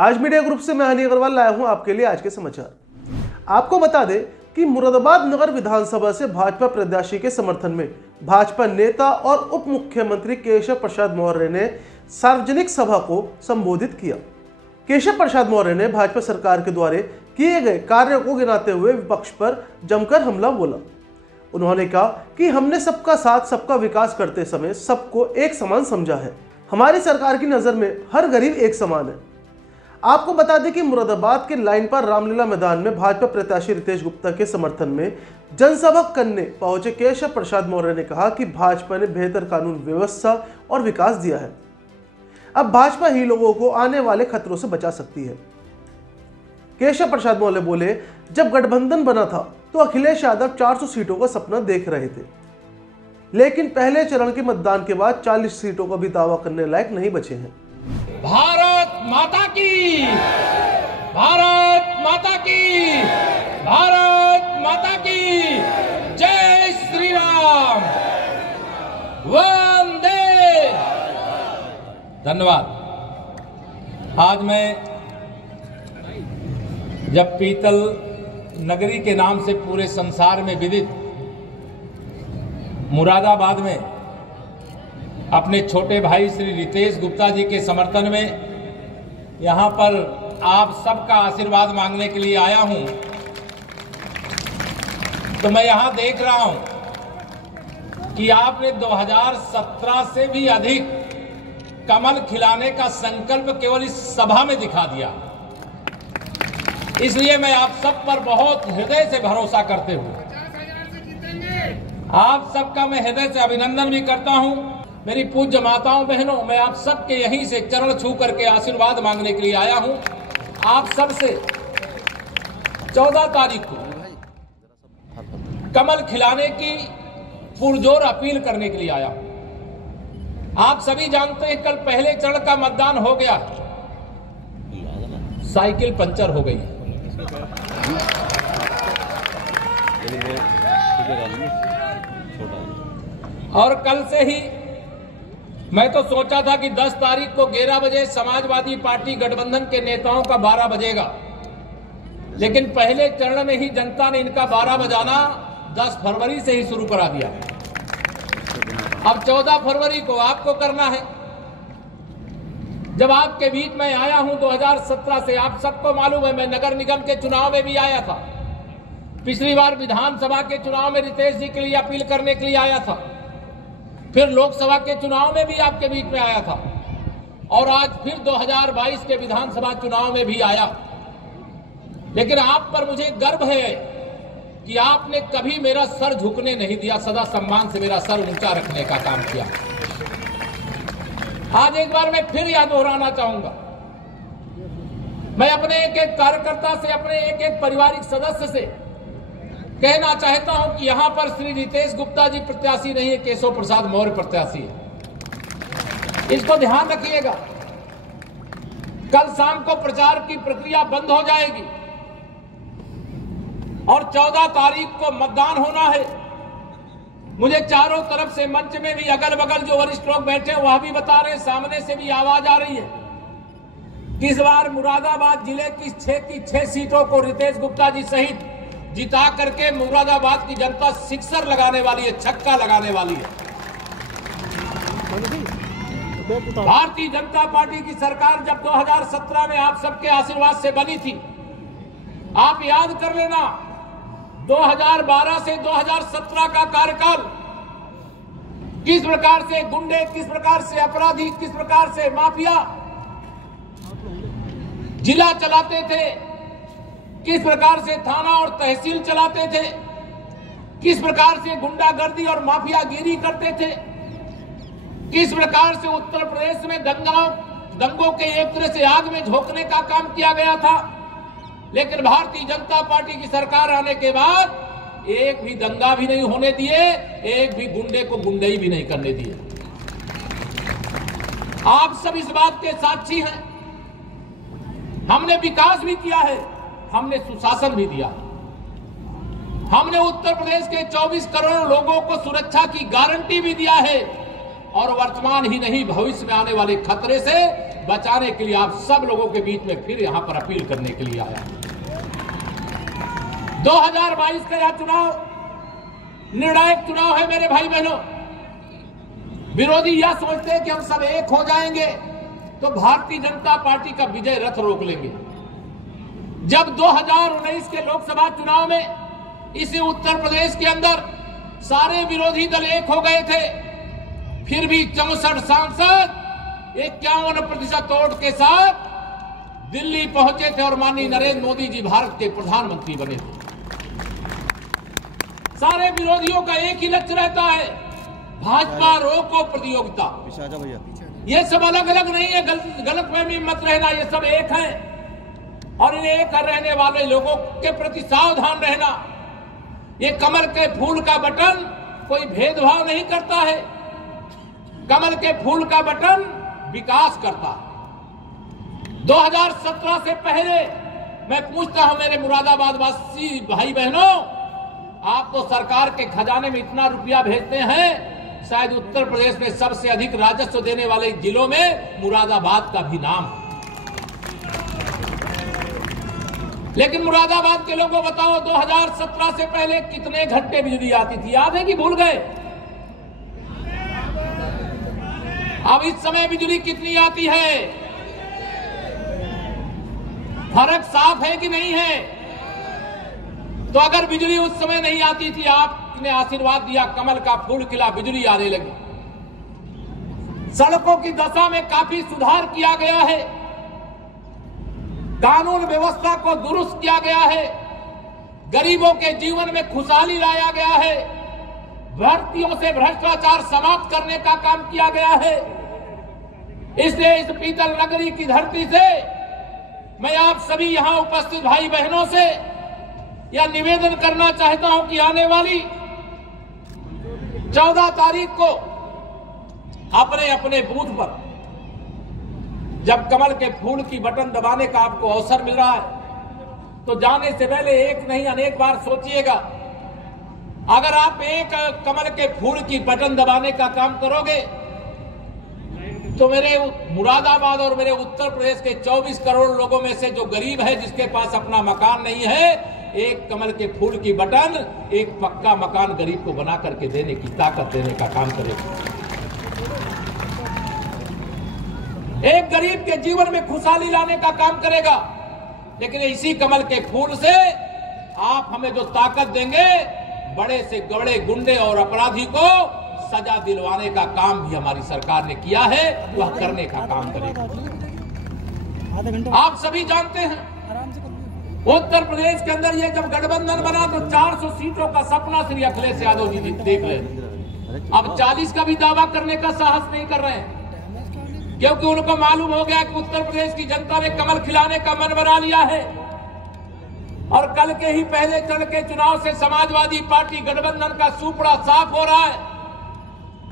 आज media group से मैं हनी अग्रवाल लाया हूं आपके लिए आज के समाचार। आपको बता दें कि मुरादाबाद नगर विधानसभा से भाजपा प्रत्याशी के समर्थन में भाजपा नेता और उप मुख्यमंत्री केशव प्रसाद मौर्य ने सार्वजनिक सभा को संबोधित किया। केशव प्रसाद मौर्य ने भाजपा सरकार के द्वारा किए गए कार्यों को गिनाते हुए विपक्ष पर जमकर हमला बोला। उन्होंने कहा कि हमने सबका साथ सबका विकास करते समय सबको एक समान समझा है। हमारी सरकार की नजर में हर गरीब एक समान है। आपको बता दें कि मुरादाबाद के लाइन पर रामलीला मैदान में भाजपा प्रत्याशी रितेश गुप्ता के समर्थन में जनसभा करने पहुंचे केशव प्रसाद मौर्य ने कहा कि भाजपा ने बेहतर कानून व्यवस्था और विकास दिया है। अब भाजपा ही लोगों को आने वाले खतरों से बचा सकती है। केशव प्रसाद मौर्य बोले, जब गठबंधन बना था तो अखिलेश यादव 400 सीटों का सपना देख रहे थे, लेकिन पहले चरण के मतदान के बाद 40 सीटों का भी दावा करने लायक नहीं बचे हैं। भारत माता की, भारत माता की, भारत माता की जय श्री राम, वंदे। धन्यवाद। आज मैं जब पीतल नगरी के नाम से पूरे संसार में विदित मुरादाबाद में अपने छोटे भाई श्री रितेश गुप्ता जी के समर्थन में यहां पर आप सबका आशीर्वाद मांगने के लिए आया हूं, तो मैं यहां देख रहा हूं कि आपने 2017 से भी अधिक कमल खिलाने का संकल्प केवल इस सभा में दिखा दिया। इसलिए मैं आप सब पर बहुत हृदय से भरोसा करते हुए आप सबका मैं हृदय से अभिनंदन भी करता हूं। मेरी पूज्य माताओं बहनों, मैं आप सबके यहीं से चरण छू करके आशीर्वाद मांगने के लिए आया हूं। आप सबसे 14 तारीख को कमल खिलाने की पुरजोर अपील करने के लिए आया हूं। आप सभी जानते हैं कल पहले चरण का मतदान हो गया, साइकिल पंचर हो गई। और कल से ही मैं तो सोचा था कि 10 तारीख को 11 बजे समाजवादी पार्टी गठबंधन के नेताओं का 12 बजेगा, लेकिन पहले चरण में ही जनता ने इनका 12 बजाना 10 फरवरी से ही शुरू करा दिया। अब 14 फरवरी को आपको करना है। जब आपके बीच में आया हूं 2017 से, आप सबको मालूम है मैं नगर निगम के चुनाव में भी आया था, पिछली बार विधानसभा के चुनाव में रितेश जी के लिए अपील करने के लिए आया था, फिर लोकसभा के चुनाव में भी आपके बीच में आया था, और आज फिर 2022 के विधानसभा चुनाव में भी आया। लेकिन आप पर मुझे गर्व है कि आपने कभी मेरा सर झुकने नहीं दिया, सदा सम्मान से मेरा सर ऊंचा रखने का काम किया। आज एक बार मैं फिर यह दोहराना चाहूंगा, मैं अपने एक एक कार्यकर्ता से, अपने एक एक पारिवारिक सदस्य से कहना चाहता हूं कि यहां पर श्री रितेश गुप्ता जी प्रत्याशी नहीं है, केशव प्रसाद मौर्य प्रत्याशी है। इसको ध्यान रखिएगा। कल शाम को प्रचार की प्रक्रिया बंद हो जाएगी और 14 तारीख को मतदान होना है। मुझे चारों तरफ से मंच में भी अगल बगल जो वरिष्ठ लोग बैठे हैं वह भी बता रहे हैं, सामने से भी आवाज आ रही है कि इस बार मुरादाबाद जिले की 6 सीटों को रितेश गुप्ता जी सहित जिता करके मुरादाबाद की जनता सिक्सर लगाने वाली है, छक्का लगाने वाली है। भारतीय जनता पार्टी की सरकार जब 2017 में आप सबके आशीर्वाद से बनी थी, आप याद कर लेना 2012 से 2017 का कार्यकाल, किस प्रकार से गुंडे, किस प्रकार से अपराधी, किस प्रकार से माफिया जिला चलाते थे, किस प्रकार से थाना और तहसील चलाते थे, किस प्रकार से गुंडागर्दी और माफियागिरी करते थे, किस प्रकार से उत्तर प्रदेश में दंगों के एक तरह से आग में झोंकने का काम किया गया था। लेकिन भारतीय जनता पार्टी की सरकार आने के बाद एक भी दंगा भी नहीं होने दिए, एक भी गुंडे को गुंडई भी नहीं करने दिए। आप सब इस बात के साक्षी हैं। हमने विकास भी किया है, हमने सुशासन भी दिया। हमने उत्तर प्रदेश के 24 करोड़ लोगों को सुरक्षा की गारंटी भी दिया है और वर्तमान ही नहीं भविष्य में आने वाले खतरे से बचाने के लिए आप सब लोगों के बीच में फिर यहां पर अपील करने के लिए आया। 2022 का यह चुनाव निर्णायक चुनाव है मेरे भाई बहनों। विरोधी यह सोचते हैं कि हम सब एक हो जाएंगे तो भारतीय जनता पार्टी का विजय रथ रोक लेंगे। जब 2019 के लोकसभा चुनाव में इसी उत्तर प्रदेश के अंदर सारे विरोधी दल एक हो गए थे, फिर भी 64 सांसद 51% वोट के साथ दिल्ली पहुंचे थे और माननीय नरेंद्र मोदी जी भारत के प्रधानमंत्री बने थे। सारे विरोधियों का एक ही लक्ष्य रहता है, भाजपा रोको प्रतियोगिता। ये सब अलग अलग नहीं है, गलतफहमी मत रहना, ये सब एक है और इन्हें एक रहने वाले लोगों के प्रति सावधान रहना। ये कमल के फूल का बटन कोई भेदभाव नहीं करता है, कमल के फूल का बटन विकास करता है। 2017 से पहले मैं पूछता हूं मेरे मुरादाबाद वासी भाई बहनों, आप तो सरकार के खजाने में इतना रुपया भेजते हैं, शायद उत्तर प्रदेश में सबसे अधिक राजस्व देने वाले जिलों में मुरादाबाद का भी नाम है। लेकिन मुरादाबाद के लोगों को बताओ 2017 से पहले कितने घंटे बिजली आती थी, याद है कि भूल गए? अब इस समय बिजली कितनी आती है? फर्क साफ है कि नहीं है? तो अगर बिजली उस समय नहीं आती थी, आपने आशीर्वाद दिया, कमल का फूल खिला, बिजली आने लगी। सड़कों की दशा में काफी सुधार किया गया है, कानून व्यवस्था को दुरुस्त किया गया है, गरीबों के जीवन में खुशहाली लाया गया है, भर्तियों से भ्रष्टाचार समाप्त करने का काम किया गया है। इसलिए इस पीतल नगरी की धरती से मैं आप सभी यहां उपस्थित भाई बहनों से यह निवेदन करना चाहता हूं कि आने वाली 14 तारीख को अपने अपने बूथ पर जब कमल के फूल की बटन दबाने का आपको अवसर मिल रहा है, तो जाने से पहले एक नहीं अनेक बार सोचिएगा। अगर आप एक कमल के फूल की बटन दबाने का काम करोगे तो मेरे मुरादाबाद और मेरे उत्तर प्रदेश के 24 करोड़ लोगों में से जो गरीब है, जिसके पास अपना मकान नहीं है, एक कमल के फूल की बटन एक पक्का मकान गरीब को बना करके देने की ताकत देने का काम करेगा। एक गरीब के जीवन में खुशहाली लाने का काम करेगा। लेकिन इसी कमल के फूल से आप हमें जो ताकत देंगे, बड़े से बड़े गुंडे और अपराधी को सजा दिलवाने का काम भी हमारी सरकार ने किया है, वह करने का काम करेगा। आप सभी जानते हैं उत्तर प्रदेश के अंदर ये जब गठबंधन बना तो 400 सीटों का सपना श्री अखिलेश यादव जी देख रहे थे। अब 40 का भी दावा करने का साहस नहीं कर रहे हैं, क्योंकि उनको मालूम हो गया कि उत्तर प्रदेश की जनता ने कमल खिलाने का मन बना लिया है। और कल के ही पहले चरण के चुनाव से समाजवादी पार्टी गठबंधन का सुपड़ा साफ हो रहा है।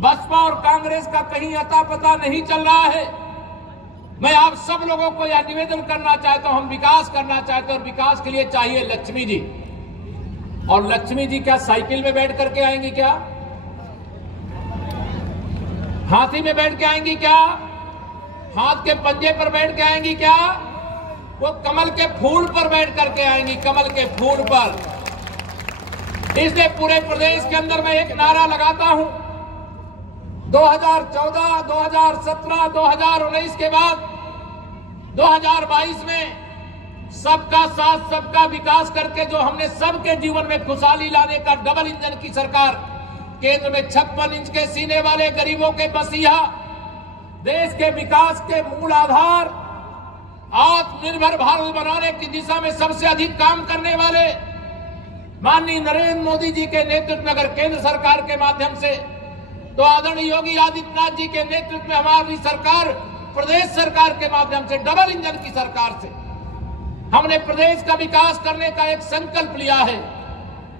बसपा और कांग्रेस का कहीं अता पता नहीं चल रहा है। मैं आप सब लोगों को यह निवेदन करना चाहता हूं, हम विकास करना चाहते हैं और विकास के लिए चाहिए लक्ष्मी जी। और लक्ष्मी जी क्या साइकिल में बैठ करके आएंगी क्या? हाथी में बैठ के आएंगी क्या? हाथ के पंजे पर बैठ के आएंगी क्या? वो कमल के फूल पर बैठ करके आएंगी, कमल के फूल पर। इसलिए पूरे प्रदेश के अंदर मैं एक नारा लगाता हूं, 2014, 2017, 2019 के बाद 2022 में सबका साथ सबका विकास करके जो हमने सबके जीवन में खुशहाली लाने का डबल इंजन की सरकार, केंद्र में 56 इंच के सीने वाले गरीबों के मसीहा, देश के विकास के मूल आधार, आत्मनिर्भर भारत बनाने की दिशा में सबसे अधिक काम करने वाले माननीय नरेंद्र मोदी जी के नेतृत्व में अगर केंद्र सरकार के माध्यम से, तो आदरणीय योगी आदित्यनाथ जी के नेतृत्व में हमारी सरकार प्रदेश सरकार के माध्यम से, डबल इंजन की सरकार से हमने प्रदेश का विकास करने का एक संकल्प लिया है।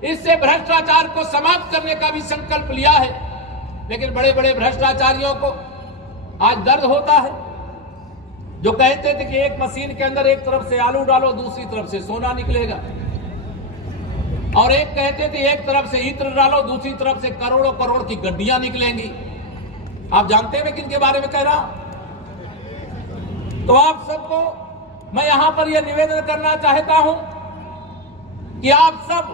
इससे भ्रष्टाचार को समाप्त करने का भी संकल्प लिया है। लेकिन बड़े बड़े भ्रष्टाचारियों को आज दर्द होता है, जो कहते थे कि एक मशीन के अंदर एक तरफ से आलू डालो, दूसरी तरफ से सोना निकलेगा, और एक कहते थे एक तरफ से इत्र डालो, दूसरी तरफ से करोड़ों करोड़ की गड्डियां निकलेंगी। आप जानते हैं मैं किनके बारे में कह रहा हूं? तो आप सबको मैं यहां पर यह निवेदन करना चाहता हूं कि आप सब,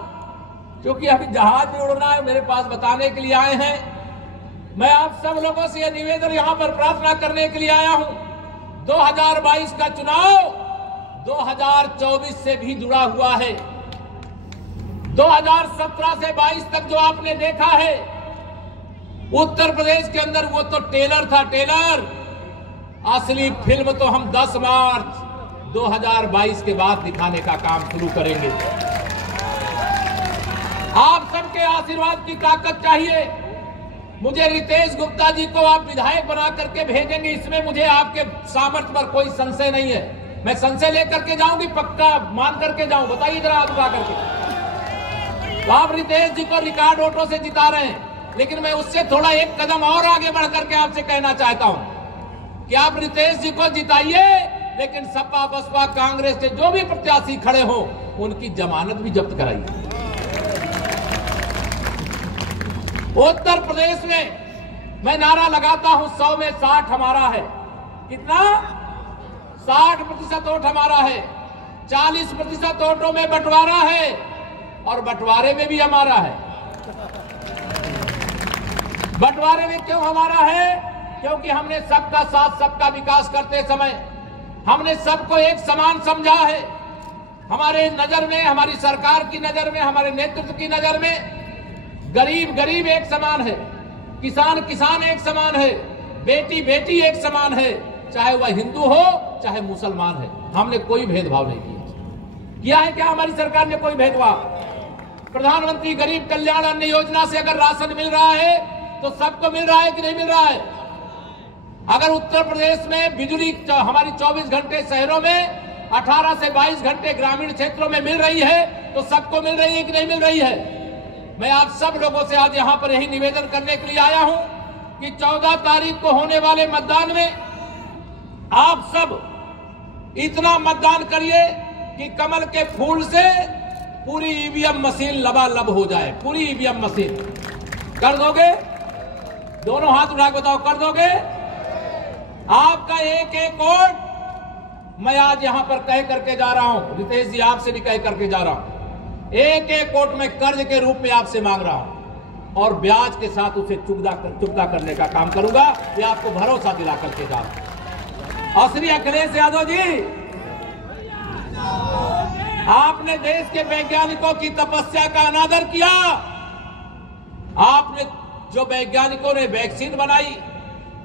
क्योंकि अभी जहाज भी उड़ना है, मेरे पास बताने के लिए आए हैं, मैं आप सब लोगों से यह निवेदन यहां पर प्रार्थना करने के लिए आया हूं। 2022 का चुनाव 2024 से भी जुड़ा हुआ है। 2017 से 22 तक जो आपने देखा है उत्तर प्रदेश के अंदर, वो तो टेलर था, टेलर। असली फिल्म तो हम 10 मार्च 2022 के बाद दिखाने का काम शुरू करेंगे। आप सबके आशीर्वाद की ताकत चाहिए। मुझे रितेश गुप्ता जी को आप विधायक बना करके भेजेंगे, इसमें मुझे आपके सामर्थ्य पर कोई संशय नहीं है। मैं संशय लेकर के जाऊंगी, पक्का मान करके जाऊं। बताइए जरा हाथ उठा करके। तो आप रितेश जी को रिकॉर्ड वोटों से जिता रहे हैं, लेकिन मैं उससे थोड़ा एक कदम और आगे बढ़ करके आपसे कहना चाहता हूं कि आप रितेश जी को जिताइए, लेकिन सपा बसपा कांग्रेस से जो भी प्रत्याशी खड़े हो उनकी जमानत भी जब्त कराइए। उत्तर प्रदेश में मैं नारा लगाता हूं 100 में 60 हमारा है। कितना? 60% वोट हमारा है। 40% वोटों में बंटवारा है और बंटवारे में भी हमारा है। बंटवारे में क्यों हमारा है? क्योंकि हमने सबका साथ सबका विकास करते समय हमने सबको एक समान समझा है। हमारे नजर में, हमारी सरकार की नजर में, हमारे नेतृत्व की नजर में गरीब गरीब एक समान है, किसान किसान एक समान है, बेटी बेटी एक समान है, चाहे वह हिंदू हो चाहे मुसलमान है। हमने कोई भेदभाव नहीं किया है क्या हमारी सरकार ने कोई भेदभाव? प्रधानमंत्री गरीब कल्याण अन्न योजना से अगर राशन मिल रहा है तो सबको मिल रहा है कि नहीं मिल रहा है? अगर उत्तर प्रदेश में बिजली हमारी 24 घंटे शहरों में, 18 से 22 घंटे ग्रामीण क्षेत्रों में मिल रही है तो सबको मिल रही है कि नहीं मिल रही है? मैं आप सब लोगों से आज यहां पर यही निवेदन करने के लिए आया हूं कि 14 तारीख को होने वाले मतदान में आप सब इतना मतदान करिए कि कमल के फूल से पूरी ईवीएम मशीन लबालब हो जाए। पूरी ईवीएम मशीन कर दोगे? दोनों हाथ उठा के बताओ, कर दोगे? आपका एक एक वोट मैं आज यहां पर कह करके जा रहा हूं, रितेश जी आपसे भी कह करके जा रहा हूं, एक एक वोट मैं कर्ज के रूप में आपसे मांग रहा हूं और ब्याज के साथ उसे चुकता करने का काम करूंगा। ये आपको भरोसा दिला करके जा रहा हूं। और श्री अखिलेश यादव जी, आपने देश के वैज्ञानिकों की तपस्या का अनादर किया। आपने जो वैज्ञानिकों ने वैक्सीन बनाई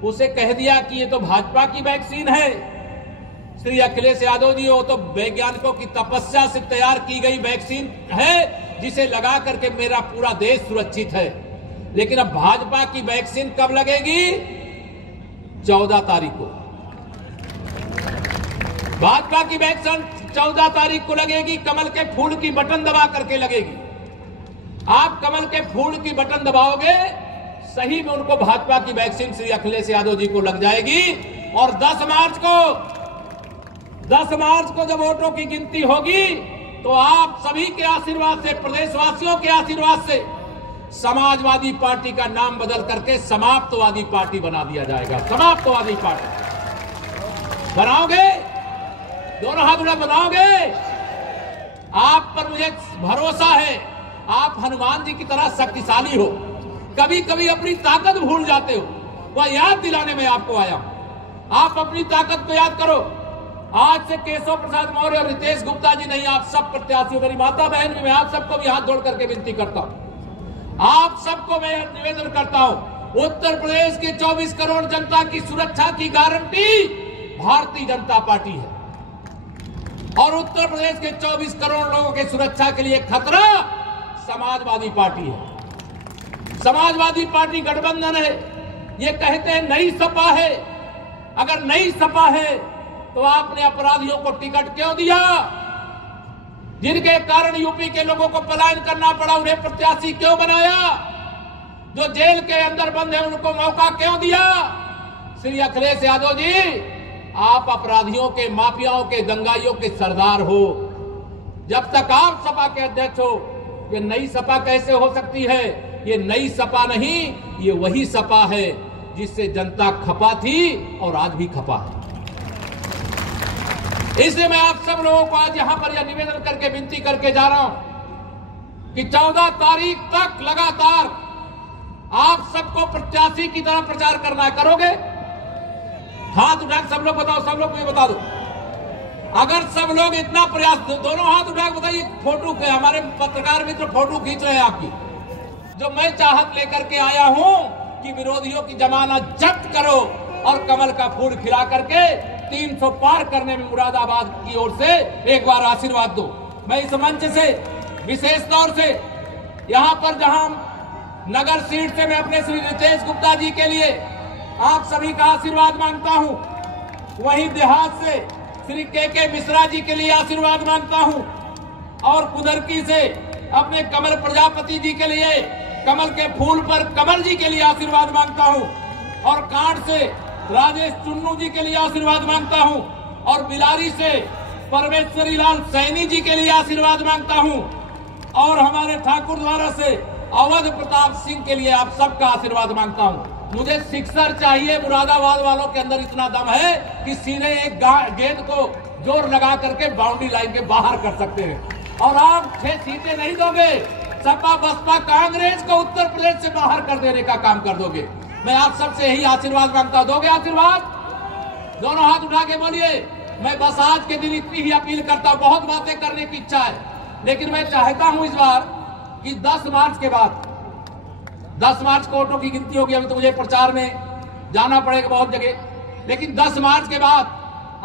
उसे कह दिया कि ये तो भाजपा की वैक्सीन है। श्री अखिलेश यादव जी, वो तो वैज्ञानिकों की तपस्या से तैयार की गई वैक्सीन है जिसे लगा करके मेरा पूरा देश सुरक्षित है। लेकिन अब भाजपा की वैक्सीन कब लगेगी? 14 तारीख को भाजपा की वैक्सीन 14 तारीख को लगेगी। कमल के फूल की बटन दबा करके लगेगी। आप कमल के फूल की बटन दबाओगे, सही में उनको भाजपा की वैक्सीन श्री अखिलेश यादव जी को लग जाएगी। और 10 मार्च को जब वोटों की गिनती होगी तो आप सभी के आशीर्वाद से, प्रदेशवासियों के आशीर्वाद से समाजवादी पार्टी का नाम बदल करके समाप्तवादी पार्टी बना दिया जाएगा। समाप्तवादी पार्टी बनाओगे? दोनों हाथ उठा बनाओगे? आप पर मुझे भरोसा है, आप हनुमान जी की तरह शक्तिशाली हो। कभी कभी अपनी ताकत भूल जाते हो, वह याद दिलाने में आपको आया। आप अपनी ताकत को याद करो। आज से केशव प्रसाद मौर्य और रितेश गुप्ता जी नहीं, आप सब प्रत्याशियों, मेरी माता बहन भी, मैं आप सबको भी हाथ जोड़ करके विनती करता हूं। आप सबको मैं निवेदन करता हूं, उत्तर प्रदेश के 24 करोड़ जनता की सुरक्षा की गारंटी भारतीय जनता पार्टी है और उत्तर प्रदेश के 24 करोड़ लोगों की सुरक्षा के लिए खतरा समाजवादी पार्टी है। समाजवादी पार्टी गठबंधन है। ये कहते हैं नई सपा है। अगर नई सपा है तो आपने अपराधियों को टिकट क्यों दिया? जिनके कारण यूपी के लोगों को पलायन करना पड़ा, उन्हें प्रत्याशी क्यों बनाया? जो जेल के अंदर बंद है उनको मौका क्यों दिया? श्री अखिलेश यादव जी, आप अपराधियों के, माफियाओं के, दंगाइयों के सरदार हो। जब तक आप सपा के अध्यक्ष हो, ये नई सपा कैसे हो सकती है? ये नई सपा नहीं, ये वही सपा है जिससे जनता खपा थी और आज भी खपा है। इसलिए मैं आप सब लोगों को आज यहां पर यह निवेदन करके विनती करके जा रहा हूं कि 14 तारीख तक लगातार आप सबको प्रत्याशी की तरह प्रचार करना है। करोगे? हाथ उठा सब लोग बताओ, सब लोग को ये बता दो। अगर सब लोग इतना प्रयास, दोनों हाथ उठा के बताइए। फोटो के हमारे पत्रकार मित्र फोटो खींच रहे हैं आपकी। जो मैं चाहत लेकर के आया हूं कि विरोधियों की जमानत जब्त करो और कमल का फूल खिला करके 300 पार करने में मुरादाबाद की ओर से एक बार आशीर्वाद दो। मैं इस मंच से विशेष तौर से यहां पर जहां नगर सीट से मैं अपने श्री रितेश गुप्ता जी के लिए आप सभी का आशीर्वाद मांगता हूं, वहीं देहात से श्री के मिश्रा जी के लिए आशीर्वाद मांगता हूं और कुदरकी से अपने कमल प्रजापति जी के लिए कमल के फूल पर कमल जी के लिए आशीर्वाद मांगता हूं और कांट से राजेश चुन्नू जी के लिए आशीर्वाद मांगता हूं और बिलारी से परमेश्वरी लाल सैनी जी के लिए आशीर्वाद मांगता हूं और हमारे ठाकुर द्वारा से अवध प्रताप सिंह के लिए आप सबका आशीर्वाद मांगता हूं। मुझे सिक्सर चाहिए। मुरादाबाद वालों के अंदर इतना दम है कि सीधे एक गेंद को जोर लगा करके बाउंड्री लाइन के बाहर कर सकते हैं। और आप 6 सीटें नहीं दोगे, सपा बसपा कांग्रेस को उत्तर प्रदेश से बाहर कर देने का काम कर दोगे। मैं आप सबसे यही आशीर्वाद मांगता हूं। दोगे आशीर्वाद? दोनों हाथ उठा के बोलिए। मैं बस आज के दिन इतनी ही अपील करता हूं। बहुत बातें करने की इच्छा है, लेकिन मैं चाहता हूं इस बार कि 10 मार्च के बाद, 10 मार्च को वोटों की गिनती होगी। अभी तो मुझे प्रचार में जाना पड़ेगा बहुत जगह, लेकिन 10 मार्च के बाद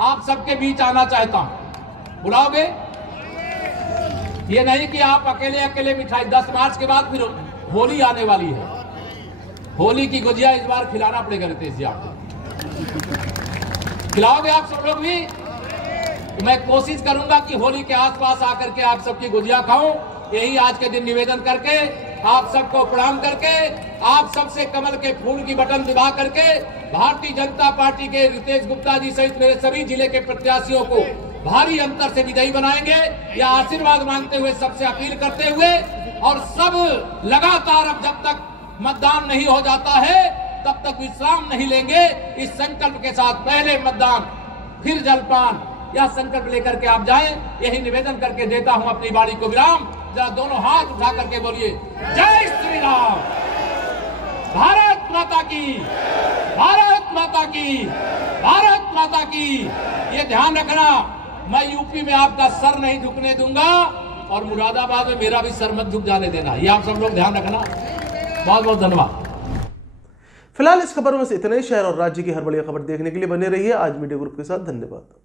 आप सबके बीच आना चाहता हूं। बुलाओगे? ये नहीं कि आप अकेले अकेले मिठाई। 10 मार्च के बाद फिर होली आने वाली है। होली की गुजिया इस बार खिलाना पड़ेगा रितेश जी आपको। खिलाओगे आप सब लोग भी? तो मैं कोशिश करूंगा कि होली के आसपास आकर के आप सबकी गुजिया खाऊं। यही आज के दिन निवेदन करके आप सबको प्रणाम करके आप सबसे कमल के फूल की बटन दबा करके भारतीय जनता पार्टी के रितेश गुप्ता जी सहित मेरे सभी जिले के प्रत्याशियों को भारी अंतर से विजयी बनाएंगे। यह आशीर्वाद मांगते हुए सबसे अपील करते हुए और सब लगातार अब जब तक मतदान नहीं हो जाता है तब तक विश्राम नहीं लेंगे। इस संकल्प के साथ पहले मतदान फिर जलपान, यह संकल्प लेकर के आप जाएं। यही निवेदन करके देता हूं अपनी वाणी को विराम। जरा दोनों हाथ उठा करके बोलिए जय श्री राम। भारत माता की, भारत माता की, भारत माता की। ये ध्यान रखना, मैं यूपी में आपका सर नहीं झुकने दूंगा और मुरादाबाद में मेरा भी सर मत झुक जाने देना। ये आप सब लोग ध्यान रखना। बहुत बहुत धन्यवाद। फिलहाल इस खबरों में से इतने ही। शहर और राज्य की हर बड़ी खबर देखने के लिए बने रहिए आज मीडिया ग्रुप के साथ। धन्यवाद।